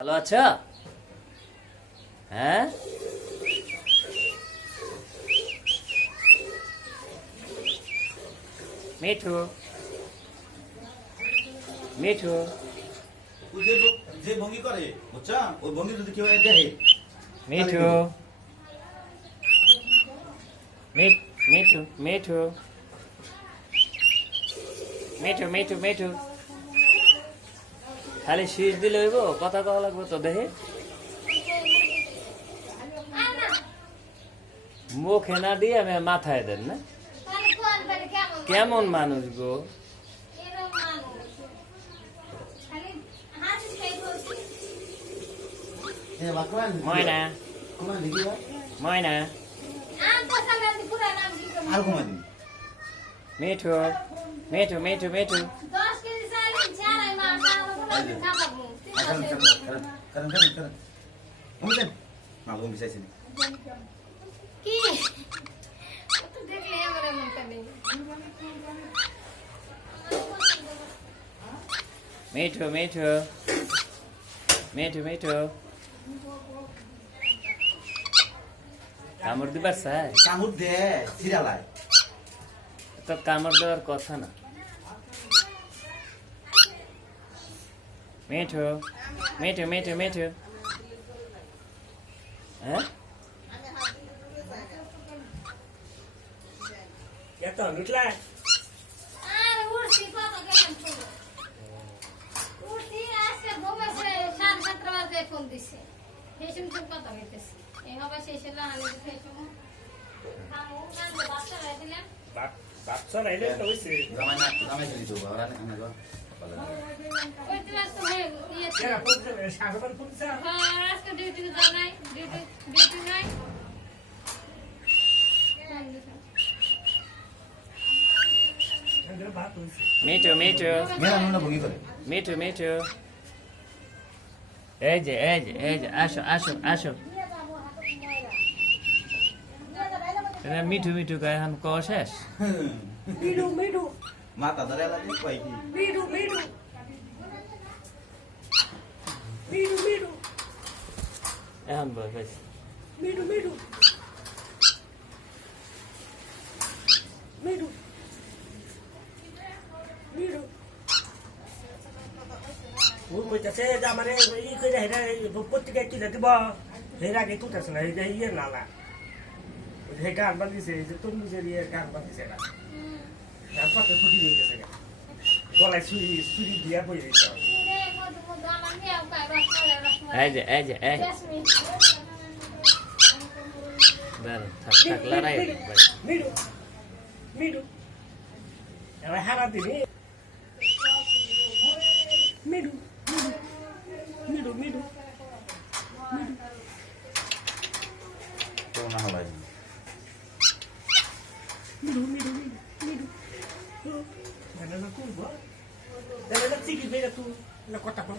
ভালো আছো? হ্যাঁ, মিঠু মিঠু ও যে ভঙ্গি করে বুঝছা ওই ভঙ্গি যদি কেউ দেখে মিঠু মিঠু মিঠু মিঠু মিঠু মিঠু খালি শীষ দিলে হইব, কথা কওয়া লাগবে তো দেখে। মুখে না দিয়ে আমি মাথায় দেন না। কেমন মানুষ গো? ময়না ময়না আর ঘুমা দিন মিঠু মিঠু মিঠু মিঠু কারণ কারণ কারণ কারণ বুঝলেন না ঘুম বিষাইছি কি তো দেখলে আমার এমন করে মিঠু মিঠু মিঠু মিঠু কামড় দিবার চাই কামড় দে সিরালায় তো কামড় দেওয়ার কথা না। মিঠু মিঠু মিঠু মিঠু হ্যাঁ আর উড়ছি কত গেলাম শুনো উড়ছি আজকে ঘুমেছে 7:30 বাজে ফোন দিছে সেই সময় কথা হইতেছে এই হবে শেষে লাহানি সেই সময় খামু কান্দে বাচ্চা রাই দিলাম বাচ্চা নাইলে তো হইছে জামাই চলি তো বাবা না না ওই ক্লাস তো হয়ে গিয়েছে এরা পড়ছে সাগর পড়ছে হ্যাঁ আজকে ডিউটি জানাই ডিউটি নাই এদের ভাত হইছে মিঠু মিঠু মেলা নুনা ভঙ্গি করে মিঠু মিঠু এই যে আসো আসো আসো। এটা মিঠু মিঠু কয় এখন ক শেষ। মিডু মিডু মাথা ধরে লাগে কই কি মিডু মিডু মিডু মিডু এখন বস মিডু মিডু মিডু মিডু ও কইতাছে যে আমারে ই কইরা হেরা পত্রিকা কি দিব হেরা কে তুইতাছ না এই ইয়ে নালা ওই গান বাঁধিছে যে তরমুজের ইয়ে গান বাঁধিছে না তারপর তো ফুটি দিয়ে গেছে গলায় সুরি দিয়া বই দিতে হবে রে মধু মধু আমার নিয়ে পায় রসমালাই এই যে জেসমিন দাঁড়ান থাক লড়াই মিডু মিডু এবার হারা দিবি মিডু মিডু মিডু তো না হলাই মিডু মিডু মিডু এটা না করব এটা চিকি বেরা তুই না কথা কর